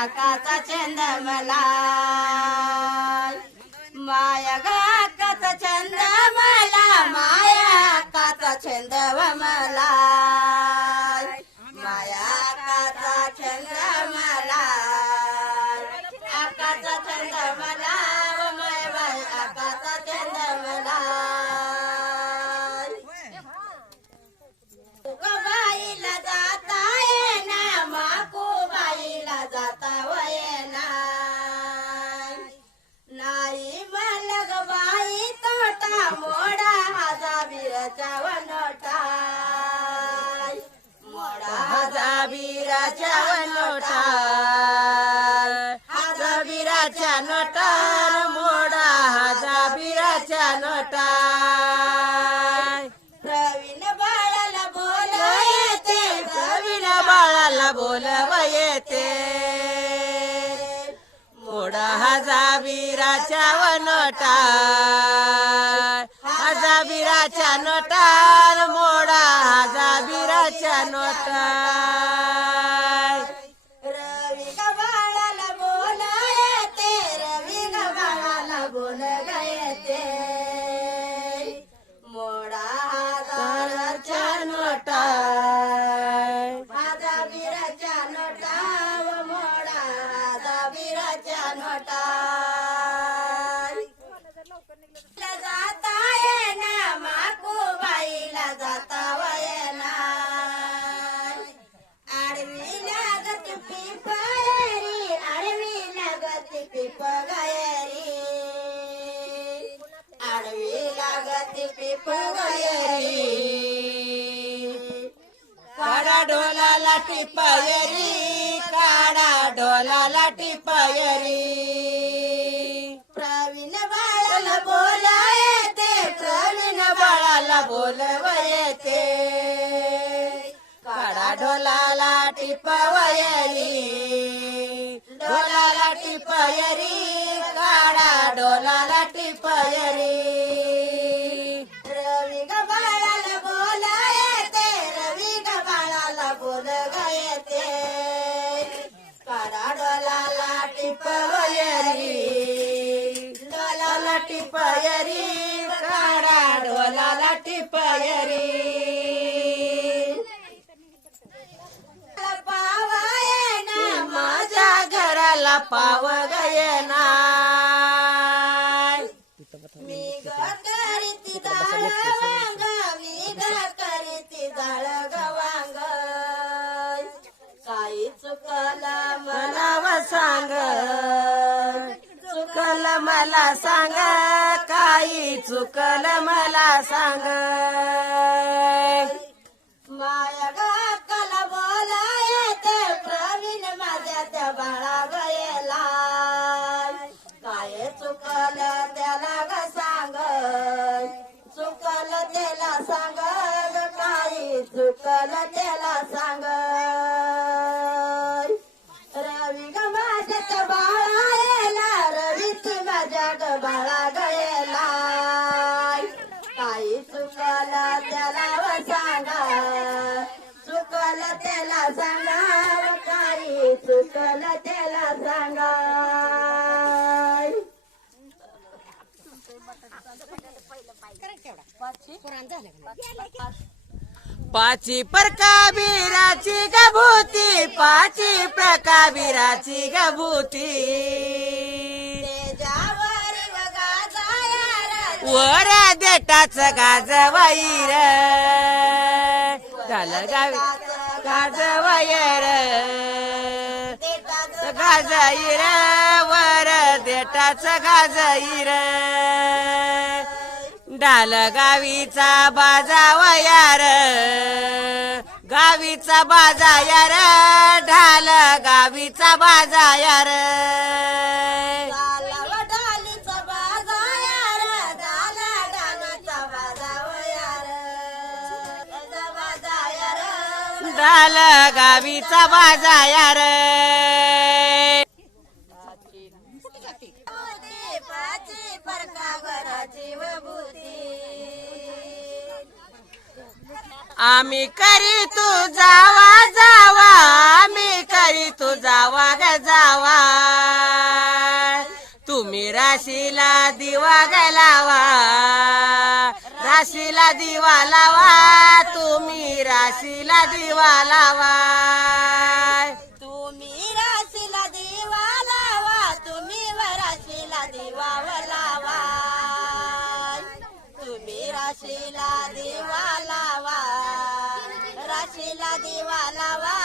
आकाचा छंद मला. माया गाकाचा छंद मला माया आकाचा छंद मला. वनोटा मोडा हाजा बिराच्या वनोटा हाजा बिराच्या नोटा मोडा हाजा बिराच्या नोटा प्रवीण बाळाला येते प्रवीण बाळाला बोलव येते मोडा हजाबिराच्या वनोटा हजाबिराच्या नोटार मोडा हजाबिराच्या नोटा रवी बाळाला बोल येते रवी बोल येते. मोडा हजाराच्या नोटा हजाबिराच्या नोटा नोटा डोलाला टिपयरी काडा डोलाला टिपयरी प्रवीण बाळाला बोला येते प्रवीण बाळाला बोलव येते. काडा ढोलाला टिपवयरी ढोलाला टिपयरी काडा ढोलाला टिपयरी डोलाला टिपवयरी डोलाला टिपयरी काडा डोलाला टिपयरी मला सांग काही चुकल मला सांग. माया गाकला बोला येते प्रवीण माझ्या त्या बाळा गयला काय चुकल त्याला ग सांग चुकल त्याला सांग काही चुकल त्याला सांग. त्याला सांगा काही चुकल त्याला सांगा. पाची प्रकाबिराची गभूती पाची प्रकाबिराची गभूती वर देटाच गाज वैर झालं गावी. गाज वैर गाजईर वर देटाच गाजईर. डाल गावीचा बाजा गावीचा बाजा यार ढाल गावीचा बाजा झाल गावीचा बाजायार आम्ही करी तू जावा जावा. आम्ही करी तू जावा ग जावा. तुम्ही राशीला दिवा गलावा लावा राशीला दिवा लावा तुम्ही राशीला दिवा लावा. तुम्ही राशीला दिवा लावा तुम्ही राशीला दिवा लावा. तुम्ही राशीला दिवा लावा राशीला दिवा लावा.